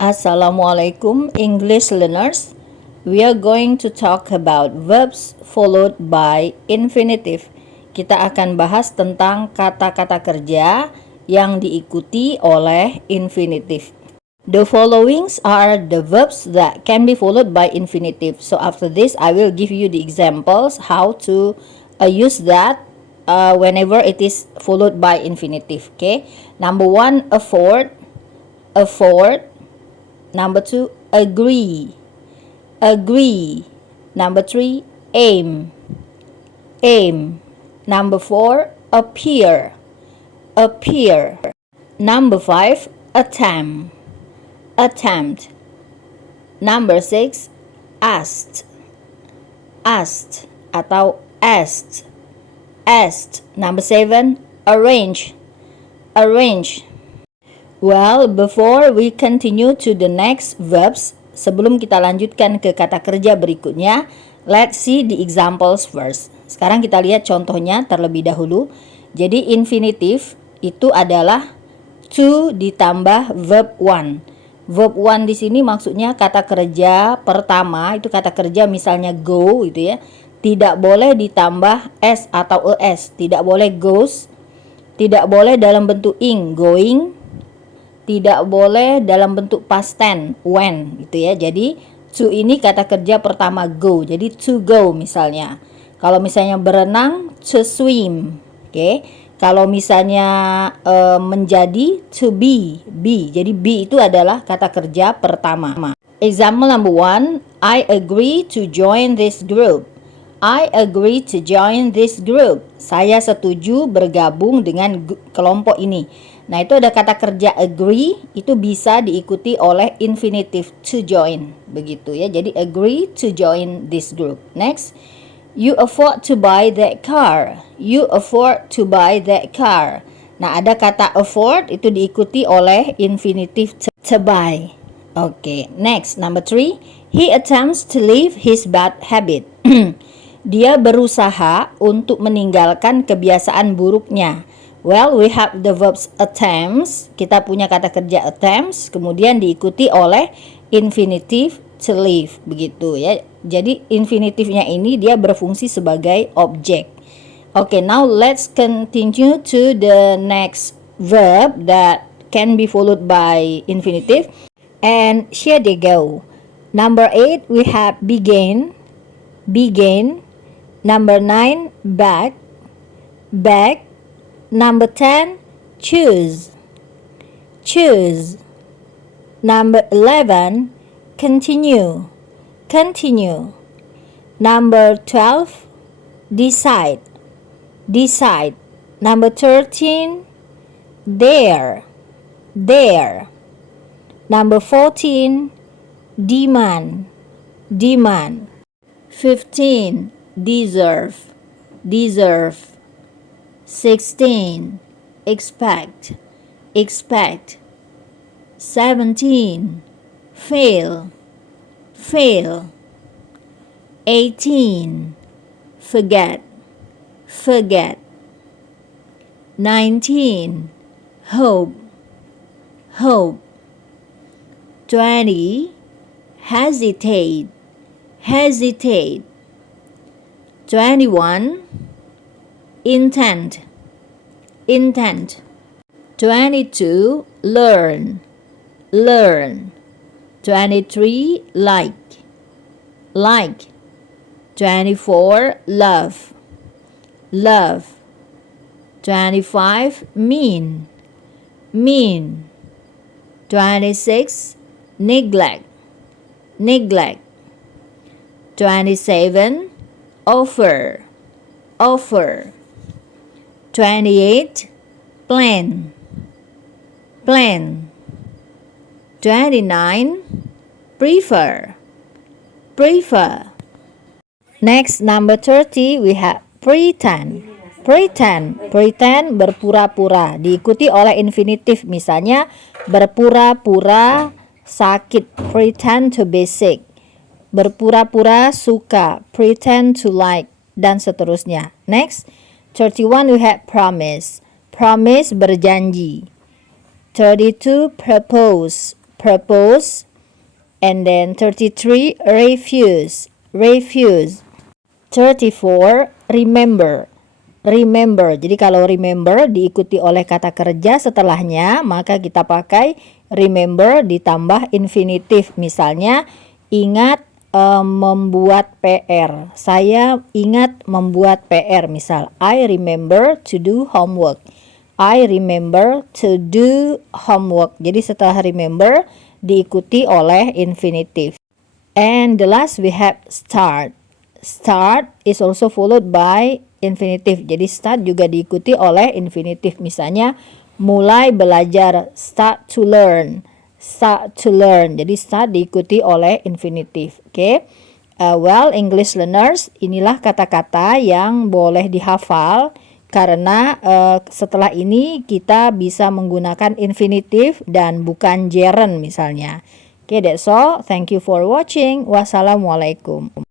Assalamualaikum English learners. We are going to talk about verbs followed by infinitive. Kita akan bahas tentang kata-kata kerja yang diikuti oleh infinitive. The followings are the verbs that can be followed by infinitive. So after this, I will give you the examples how to use that whenever it is followed by infinitive. Okay. Number 1, afford. Number 2, agree. Number 3, aim. Number 4, appear. Number 5, attempt. Number 6, asked atau asked. Number 7, arrange. Well, before we continue to the next verbs, sebelum kita lanjutkan ke kata kerja berikutnya, let's see the examples first. Sekarang kita lihat contohnya terlebih dahulu. Jadi infinitive itu adalah to ditambah verb one. Verb one di sini maksudnya kata kerja pertama, itu kata kerja misalnya go gitu ya. Tidak boleh ditambah s atau es, tidak boleh goes, tidak boleh dalam bentuk ing, going, tidak boleh dalam bentuk past tense, when gitu ya. Jadi to ini kata kerja pertama go. Jadi to go misalnya. Kalau misalnya berenang, to swim. Oke. Kalau misalnya menjadi, to be. Jadi be itu adalah kata kerja pertama. Example number 1, I agree to join this group. Saya setuju bergabung dengan kelompok ini. Nah, itu ada kata kerja agree, itu bisa diikuti oleh infinitive to join, begitu ya. Jadi agree to join this group. Next, you afford to buy that car. Nah, ada kata afford, itu diikuti oleh infinitive to buy. Okay, next, number 3, he attempts to leave his bad habit. Dia berusaha untuk meninggalkan kebiasaan buruknya. Well, we have the verbs attempts. Kita punya kata kerja attempts, kemudian diikuti oleh infinitive to leave, begitu ya. Jadi infinitifnya ini dia berfungsi sebagai objek. Okay, now let's continue to the next verb that can be followed by infinitive. And here they go. Number 8, we have begin. Number 9, back. Number 10, choose. Number 11, continue. Number 12, decide. Number 13, dare. Number 14, demand. 15, deserve. 16, expect. 17, fail. 18, forget. 19, hope. 20, hesitate. 21, intent. 22, learn. 23, like. 24, love. 25, mean. 26, neglect. 27, offer. 28, plan. 29, prefer. Next, number 30, we have pretend. Pretend berpura-pura, diikuti oleh infinitive, misalnya berpura-pura sakit, pretend to be sick. Berpura-pura suka, pretend to like, dan seterusnya. Next, 31, we have promise berjanji. 32, propose propose. And then 33, refuse. 34, remember. Jadi kalau remember diikuti oleh kata kerja setelahnya, maka kita pakai remember ditambah infinitif. Misalnya, ingat membuat PR. Saya ingat membuat PR. Misal, I remember to do homework. I remember to do homework. Jadi setelah remember diikuti oleh infinitif. And the last we have start. Start is also followed by infinitif. Jadi start juga diikuti oleh infinitif. Misalnya mulai belajar, start to learn. Jadi start diikuti oleh infinitif. Oke. Well, English learners, inilah kata-kata yang boleh dihafal karena setelah ini kita bisa menggunakan infinitif dan bukan gerund misalnya. Oke, that's all. Thank you for watching. Wassalamualaikum.